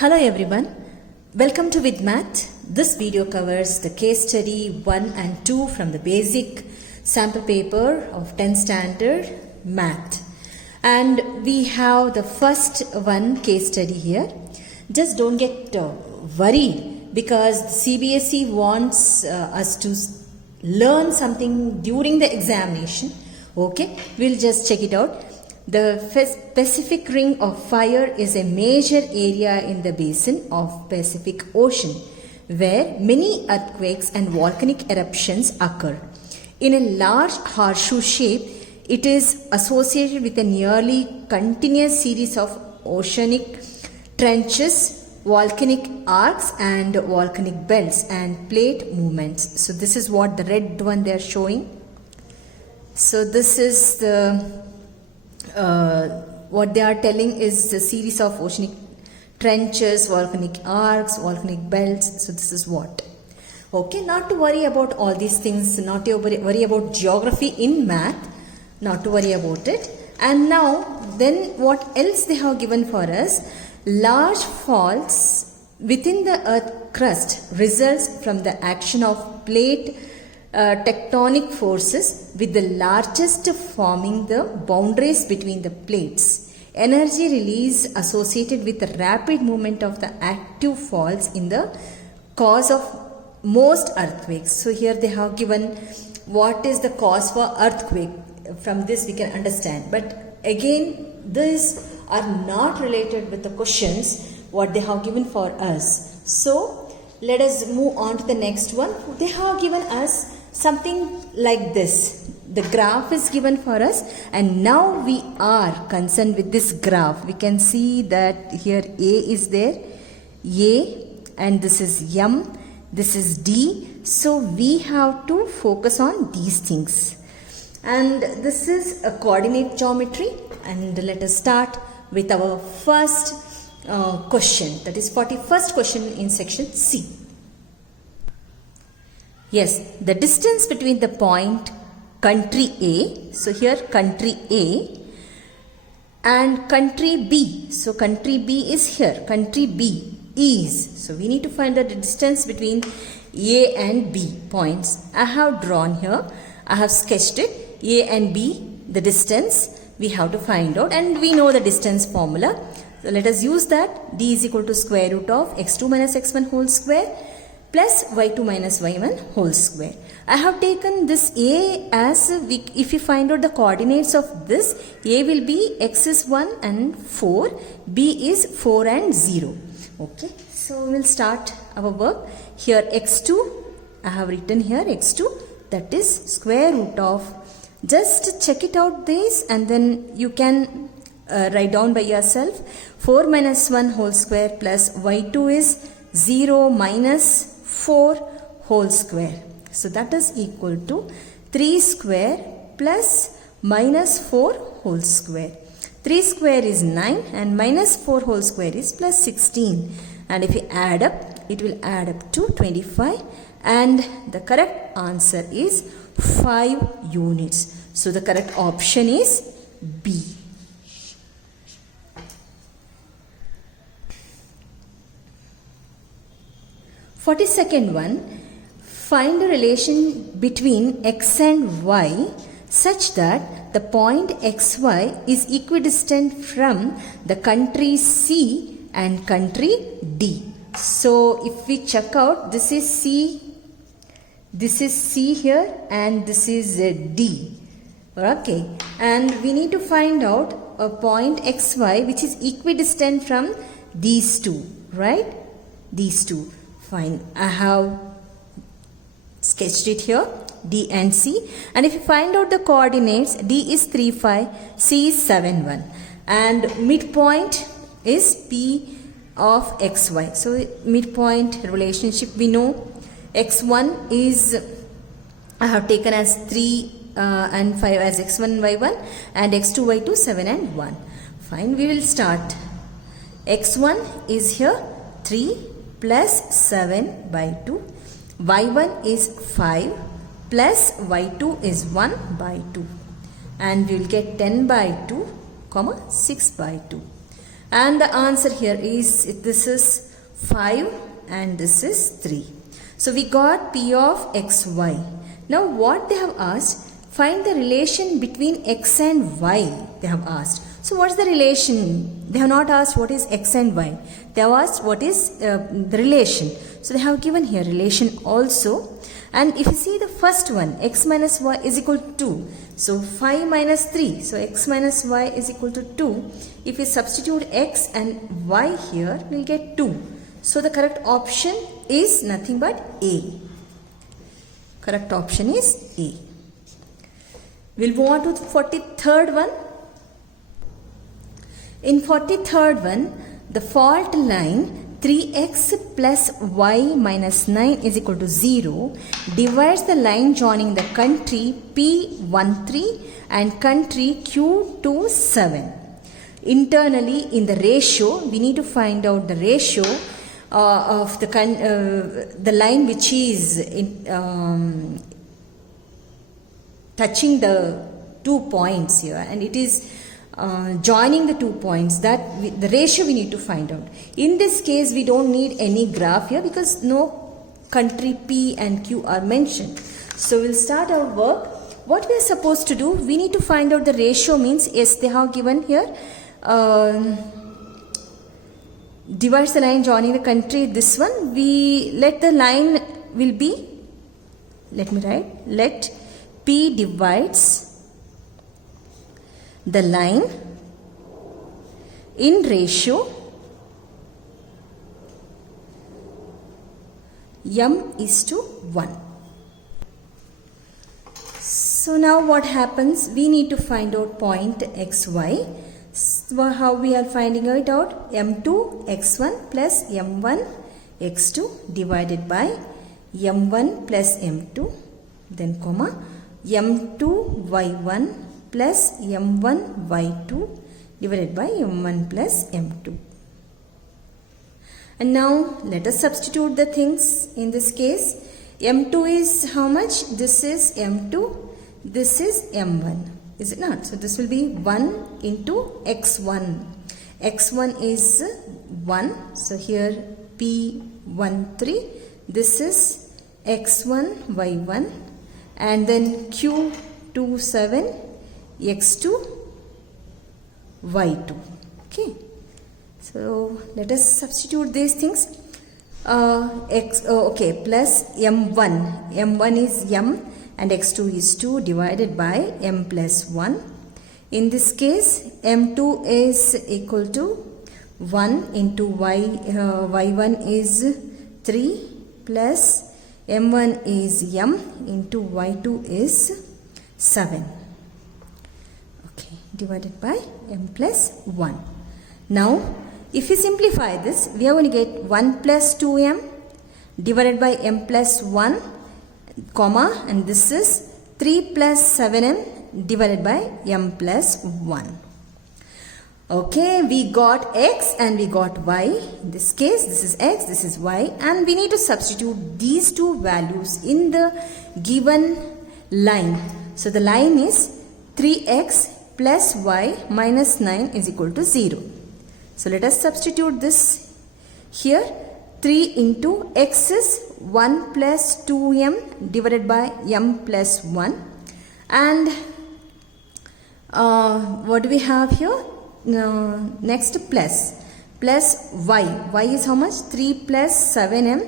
Hello everyone, welcome to With Math. This video covers the case study 1 and 2 from the basic sample paper of 10th standard math. And we have the first one case study here. Just don't get worried because CBSE wants us to learn something during the examination. Okay, we'll just check it out. The Pacific Ring of Fire is a major area in the basin of Pacific Ocean where many earthquakes and volcanic eruptions occur. In a large horseshoe shape, it is associated with a nearly continuous series of oceanic trenches, volcanic arcs and volcanic belts and plate movements. So this is what the red one they are showing. So this is the what they are telling is a series of oceanic trenches, volcanic arcs, volcanic belts. So this is what. Okay, not to worry about all these things, not to worry about geography in math, not to worry about it. And now then what else they have given for us? Large faults within the earth crust results from the action of plate tectonic forces, with the largest forming the boundaries between the plates. Energy release associated with the rapid movement of the active faults in the cause of most earthquakes. So here they have given what is the cause for earthquake. From this we can understand. But again, these are not related with the questions what they have given for us. So let us move on to the next one. They have given us something like this. The graph is given for us and now we are concerned with this graph. We can see that here A is there, A, and this is M, this is D. So we have to focus on these things. And this is a coordinate geometry, and let us start with our first question, that is 41st question in section C. Yes, the distance between the point country A, so here country A, and country B, so country B is here, country B is, so we need to find the distance between A and B points. I have drawn here, I have sketched it, A and B, the distance we have to find out, and we know the distance formula. So let us use that. D is equal to square root of x2 minus x1 whole square plus y2 minus y1 whole square. I have taken this A as, if you find out the coordinates of this, A will be x is 1 and 4, B is 4 and 0. Okay, so we will start our work. Here x2, I have written here x2, that is square root of, just check it out this and then you can write down by yourself. 4 minus 1 whole square plus y2 is 0 minus 4 whole square. So that is equal to 3 square plus minus 4 whole square. 3 square is 9 and minus 4 whole square is plus 16. And if you add up, it will add up to 25. And the correct answer is 5 units. So the correct option is B. For the second one, find a relation between x and y such that the point xy is equidistant from the country C and country D. So if we check out, this is C here and this is D. Okay, and we need to find out a point xy which is equidistant from these two, right? These two. Fine, I have sketched it here, D and C. And if you find out the coordinates, D is 3, 5, C is 7, 1. And midpoint is P of xy. So midpoint relationship we know. X1 is, I have taken as 3 and 5 as x1 and y1, and x2, y2, 7 and 1. Fine, we will start. X1 is here 3 plus 7 by 2. Y1 is 5 plus y2 is 1 by 2. And we will get 10 by 2, 6 by 2. And the answer here is, this is 5 and this is 3. So we got P of xy. Now what they have asked, find the relation between x and y, they have asked. So what is the relation? They have not asked what is x and y. They have asked what is the relation. So they have given here relation also. And if you see the first one, x minus y is equal to 2. So 5 minus 3. So x minus y is equal to 2. If we substitute x and y here, we will get 2. So the correct option is nothing but A. Correct option is A. We'll move on to the 43rd one. In 43rd one, the fault line 3x plus y minus 9 is equal to 0 divides the line joining the country P13 and country Q27. Internally in the ratio, we need to find out the ratio of the line which is touching the 2 points here, and it is joining the 2 points, the ratio we need to find out. In this case, we don't need any graph here because no country P and Q are mentioned. So we'll start our work. What we are supposed to do, we need to find out the ratio, means yes, they have given here divides the line joining the country. This one, we let the line will be, let me write, let P divides the line in ratio m is to 1. So now what happens, we need to find out point xy. So how we are finding it out? m2 x1 plus m1 x2 divided by m1 plus m2, then comma m2 y1 plus m1 y2 divided by m1 plus m2. And now let us substitute the things in this case. m2 is how much? This is m2, this is m1. Is it not? So this will be 1 into x1. x1 is 1. So here P13. This is x1 y1. And then Q27 x2 y2. Okay. So let us substitute these things. Okay, plus m1. m1 is m. And x2 is 2 divided by m plus 1. In this case, m2 is equal to 1 into y1 is 3 plus m1 is m into y2 is 7. Okay, divided by m plus 1. Now, if we simplify this, we are going to get 1 plus 2m divided by m plus 1, comma, and this is 3 plus 7m divided by m plus 1. Okay, we got x and we got y. In this case, this is x, this is y, and we need to substitute these two values in the given line. So the line is 3x plus y minus 9 is equal to 0. So let us substitute this here. 3 into x is 1 plus 2m divided by m plus 1. And what do we have here? Next plus y. Y is how much? 3 plus 7m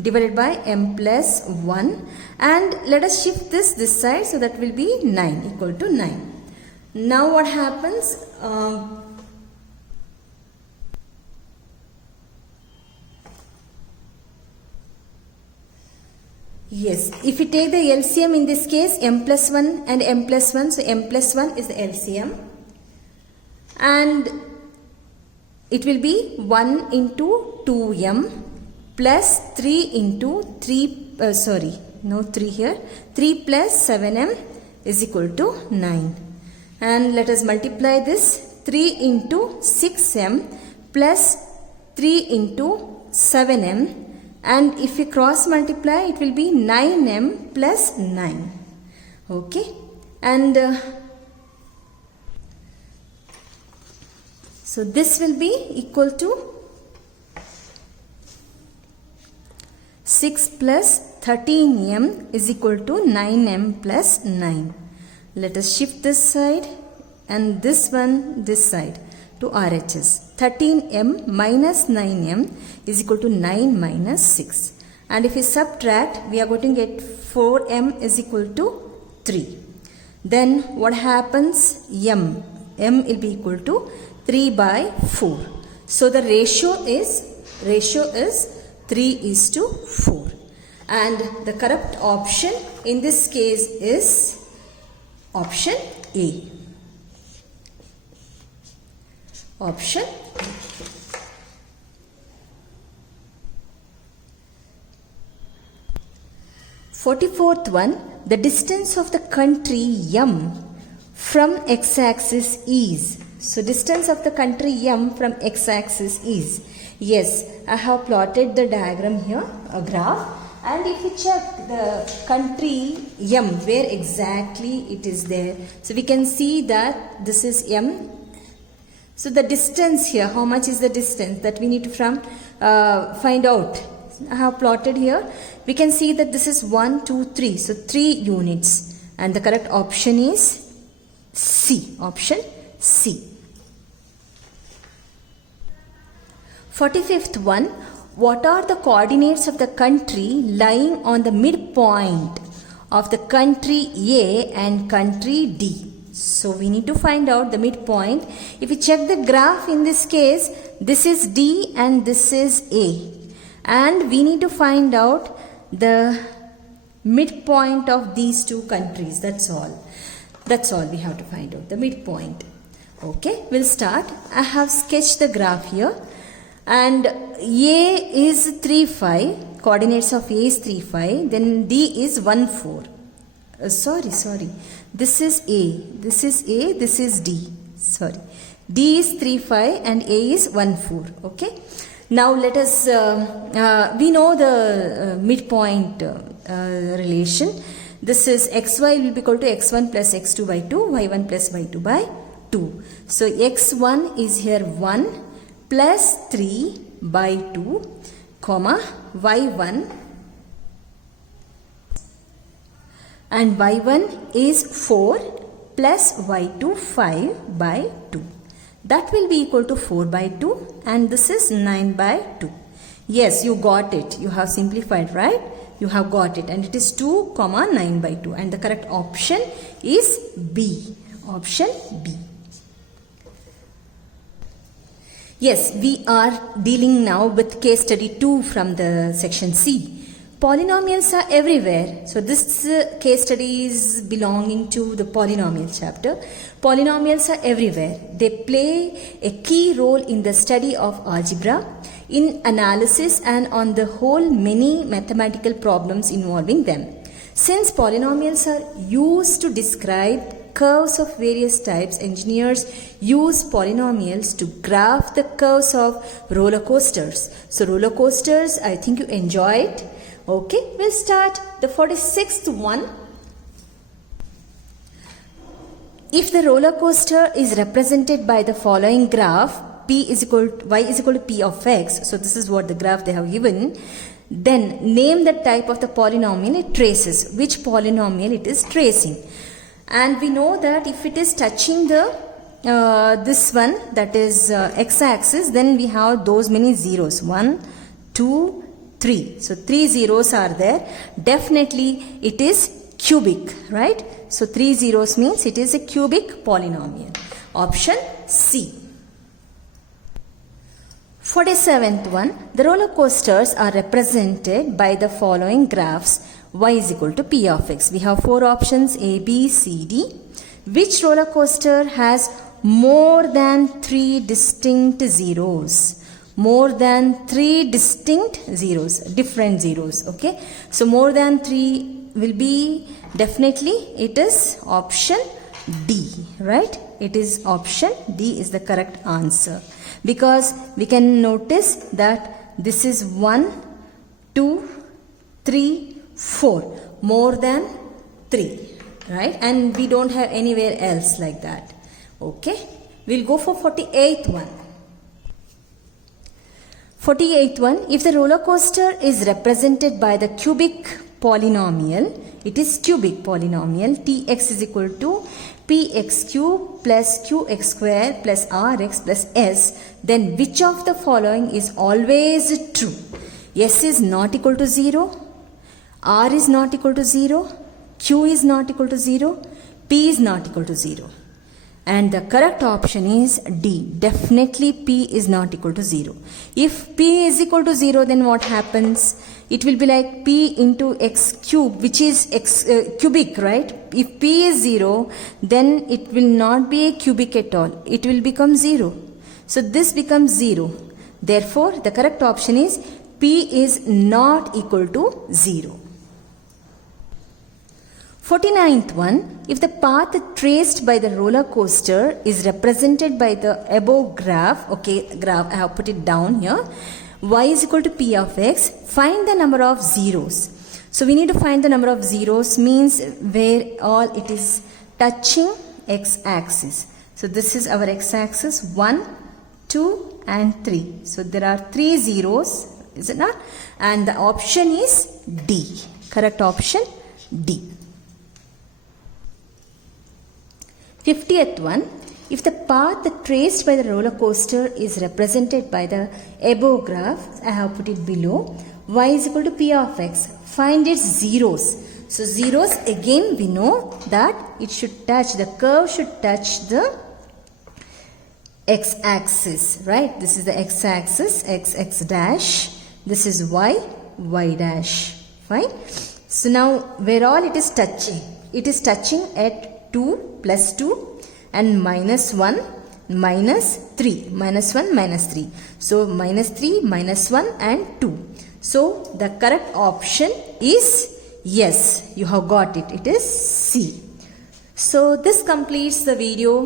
divided by m plus 1. And let us shift this side, so that will be 9, equal to 9. Now what happens? Yes, if we take the LCM in this case, m plus 1 and m plus 1, so m plus 1 is the LCM. And it will be 1 into 2m plus 3 into 3 here, 3 plus 7m is equal to 9. And let us multiply this, 3 into 6m plus 3 into 7m. And if we cross multiply, it will be 9m plus 9. Okay. And So this will be equal to 6 plus 13m is equal to 9m plus 9. Let us shift this side and this one this side to RHS. 13m minus 9m is equal to 9 minus 6. And if we subtract, we are going to get 4m is equal to 3. Then what happens? M will be equal to 3 by 4. So the ratio is 3:4. And the correct option in this case is option A. Option A. 44th one, the distance of the country M from x-axis is. So distance of the country M from x-axis is. Yes, I have plotted the diagram here, a graph. And if you check the country M, where exactly it is there. So we can see that this is M. So the distance here, how much is the distance that we need to find out. I have plotted here. We can see that this is 1, 2, 3. So 3 units. And the correct option is C. Option C. 45th one. What are the coordinates of the country lying on the midpoint of the country A and country D? So we need to find out the midpoint. If you check the graph in this case, this is D and this is A. And we need to find out the midpoint of these two countries. That's all. That's all we have to find out. The midpoint. Okay, we'll start. I have sketched the graph here. And A is 3, 5. Coordinates of A is 3, 5. Then D is 1, 4. Sorry. This is A. This is A. This is D. Sorry. D is 3, 5 and A is 1, 4. Okay. Now let us, we know the midpoint relation. This is xy will be equal to x1 plus x2 by 2, y1 plus y2 by 2. So x1 is here 1 plus 3 by 2, comma, y1 and y1 is 4 plus y2 5 by 2. That will be equal to 4 by 2 and this is 9 by 2. Yes, you got it. You have simplified, right? You have got it and it is 2 comma 9 by 2 and the correct option is B. Option B. Yes, we are dealing now with case study 2 from the section C. Polynomials are everywhere. So this case study is belonging to the polynomial chapter. Polynomials are everywhere. They play a key role in the study of algebra, in analysis and on the whole many mathematical problems involving them. Since polynomials are used to describe curves of various types, engineers use polynomials to graph the curves of roller coasters. So roller coasters, I think you enjoy it. Okay, we'll start the 46th one. If the roller coaster is represented by the following graph, y is equal to p of x, so this is what the graph they have given, then name the type of the polynomial it traces, which polynomial it is tracing. And we know that if it is touching the this one, that is x-axis, then we have those many zeros, 1, 2, 3. So 3 zeros are there. Definitely it is cubic, right? So 3 zeros means it is a cubic polynomial. Option C. 47th one, the roller coasters are represented by the following graphs. Y is equal to p of x. We have 4 options A, B, C, D. Which roller coaster has more than 3 distinct zeros? More than 3 distinct zeros, different zeros. Okay, so more than 3 will be definitely it is option D, right? It is option D is the correct answer, because we can notice that this is 1, 2, 3, 4, more than 3, right? And we don't have anywhere else like that. Okay, we'll go for 48th one. 48th one, if the roller coaster is represented by the cubic polynomial, it is cubic polynomial, tx is equal to px cube plus qx square plus rx plus s, then which of the following is always true? S is not equal to 0, r is not equal to 0, q is not equal to 0, p is not equal to 0. And the correct option is D. Definitely P is not equal to 0. If P is equal to 0, then what happens? It will be like P into x cube, which is x cubic, right? If P is 0, then it will not be a cubic at all. It will become 0. So this becomes 0. Therefore, the correct option is P is not equal to 0. 49th one, if the path traced by the roller coaster is represented by the above graph, okay, graph, I have put it down here, y is equal to p of x, find the number of zeros. So we need to find the number of zeros, means where all it is touching x-axis. So this is our x-axis, 1, 2 and 3. So there are 3 zeros, is it not? And the option is D. Correct option, D. 50th one, if the path traced by the roller coaster is represented by the above graph, I have put it below, y is equal to p of x, find its zeros. So zeros, again we know that it should touch, the curve should touch the x-axis, right? This is the x-axis, x dash, this is y dash, fine. So now where all it is touching at 2 plus 2 and minus 1 minus 3, minus 1 minus 3. So minus 3 minus 1 and 2. So the correct option is yes, you have got it. It is C. So this completes the video.